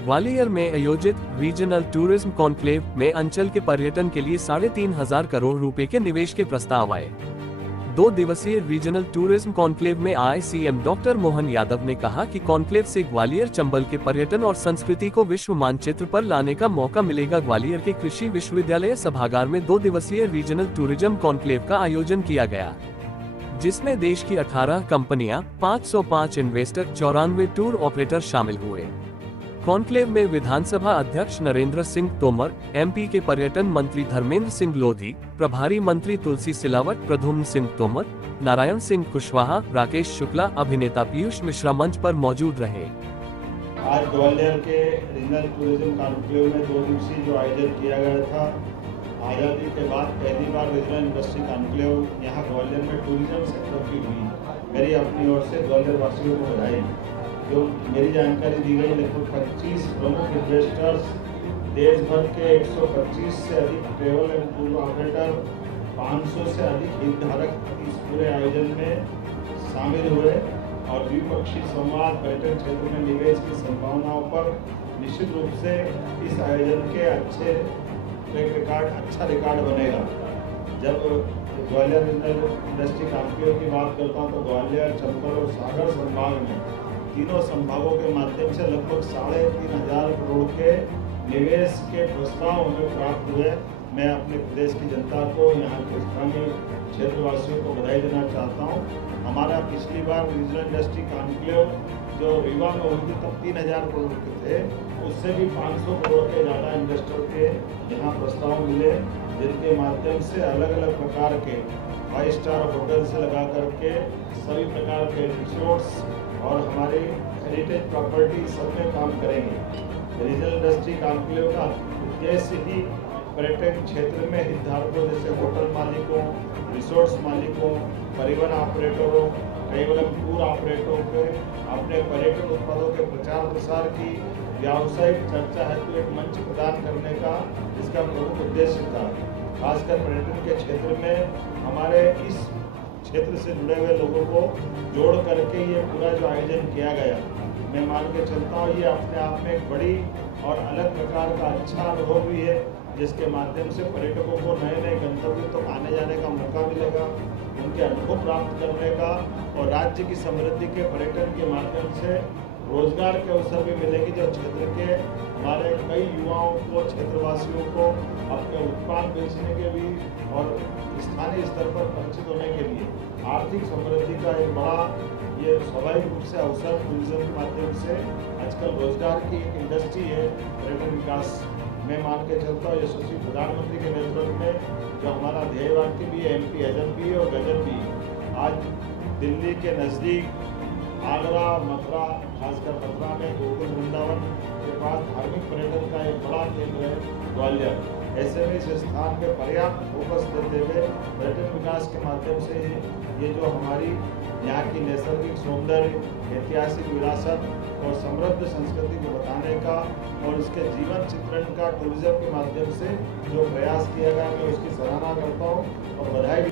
ग्वालियर में आयोजित regional tourism conclave में अंचल के पर्यटन के लिए 3,500 करोड़ रुपए के निवेश के प्रस्ताव आए। 2 दिवसीय रीजनल टूरिज्म कॉन्क्लेव में आए सीएम डॉक्टर मोहन यादव ने कहा कि कॉन्क्लेव से ग्वालियर चंबल के पर्यटन और संस्कृति को विश्व मानचित्र पर लाने का मौका मिलेगा। ग्वालियर के कृषि विश्वविद्यालय सभागार में 2 दिवसीय रीजनल टूरिज्म कॉन्क्लेव का आयोजन किया गया, जिसमें देश की 18 कंपनियां, 505 इन्वेस्टर, 94 टूर ऑपरेटर शामिल हुए। कॉन्क्लेव में विधानसभा अध्यक्ष नरेंद्र सिंह तोमर, एमपी के पर्यटन मंत्री धर्मेंद्र सिंह लोधी, प्रभारी मंत्री तुलसी सिलावट, प्रद्युम्न सिंह तोमर, नारायण सिंह कुशवाहा, राकेश शुक्ला, अभिनेता पीयूष मिश्रा मंच पर मौजूद रहे। आज ग्वालियर के रीजनल टूरिज्म कॉन्क्लेव में 2 दिवसीय जो आयोजन किया गया था, आज़ादी के बाद पहली बार रीजनल इंडस्ट्री कॉन्क्लेव यहाँ ग्वालियर में टूरिज्म सेक्टर की हुई। मेरी अपनी ओर से ग्वालियर वासियों को बधाई। जो मेरी जानकारी दी गई, लगभग 25 प्रमुख इन्वेस्टर्स, देश भर के 125 से अधिक ट्रेवल एंड टूर ऑपरेटर, 500 से अधिक हितधारक इस पूरे आयोजन में शामिल हुए और द्विपक्षीय संवाद, पर्यटन क्षेत्र में निवेश की संभावनाओं पर निश्चित रूप से इस आयोजन के अच्छा रिकॉर्ड बनेगा। जब ग्वालियर इंडस्ट्री कॉन्क्लेव की बात करता हूँ तो ग्वालियर, चंबल और सागर संभाग में तीनों संभागों के माध्यम से लगभग 3,500 करोड़ के निवेश के प्रस्ताव हमें प्राप्त हुए। मैं अपने प्रदेश की जनता को, यहाँ के स्थानीय क्षेत्रवासियों को बधाई देना चाहता हूँ। हमारा पिछली बार रीजनल इंडस्ट्री कॉन्क्लेव जो रीवा में हुई थी तब 3,000 करोड़ के थे, उससे भी 500 करोड़ के ज़्यादा इन्वेस्टर के यहाँ प्रस्ताव मिले, जिनके माध्यम से अलग अलग प्रकार के 5 स्टार होटल से लगा करके सभी प्रकार के रिसोर्ट्स और हमारे हेरिटेज प्रॉपर्टी सब में काम करेंगे। रीजनल इंडस्ट्री कॉन्क्लेव का उद्देश्य ही पर्यटन क्षेत्र में हितधारकों जैसे होटल मालिकों, रिसोर्ट्स मालिकों, परिवहन ऑपरेटरों, ट्रैवल टूर ऑपरेटरों के अपने पर्यटन उत्पादों के प्रचार प्रसार की व्यावसायिक चर्चा हेतु एक मंच प्रदान करने का इसका प्रमुख उद्देश्य था। खासकर पर्यटन के क्षेत्र में हमारे इस क्षेत्र से जुड़े हुए लोगों को जोड़ करके ये पूरा जो आयोजन किया गया, मैं मान के चलता हूँ ये अपने आप में एक बड़ी और अलग प्रकार का अच्छा अनुभव भी है, जिसके माध्यम से पर्यटकों को नए नए गंतव्यों तक आने जाने का मौका मिलेगा, उनके अनुभव प्राप्त करने का, और राज्य की समृद्धि के पर्यटन के माध्यम से रोजगार के अवसर भी मिलेगी। जो क्षेत्र के हमारे कई युवाओं को, क्षेत्रवासियों को अपने उत्पाद बेचने के भी और स्थानीय स्तर पर परिचित होने के लिए आर्थिक समृद्धि का एक बड़ा ये स्वाभाविक रूप से अवसर टूरिज्म के माध्यम से आजकल रोजगार की एक इंडस्ट्री है पर्यटन विकास। मैं मान के चलता हूँ यशस्वी प्रधानमंत्री के नेतृत्व में जो हमारा ध्येय वाक्य भी है, एमपी अजब भी है और गजब भी है। आज दिल्ली के नज़दीक आगरा, मथुरा, खासकर मथुरा में गोकुल वृंदावन के पास धार्मिक पर्यटन का एक बड़ा केंद्र है ग्वालियर। ऐसे में इस स्थान पे पर्याप्त फोकस देते हुए पर्यटन विकास के माध्यम से ये जो हमारी यहाँ की नैसर्गिक सौंदर्य, ऐतिहासिक विरासत और समृद्ध संस्कृति को बताने का और इसके जीवन चित्रण का टूरिज्म के माध्यम से जो प्रयास किया गया, मैं उसकी सराहना करता हूँ और बधाई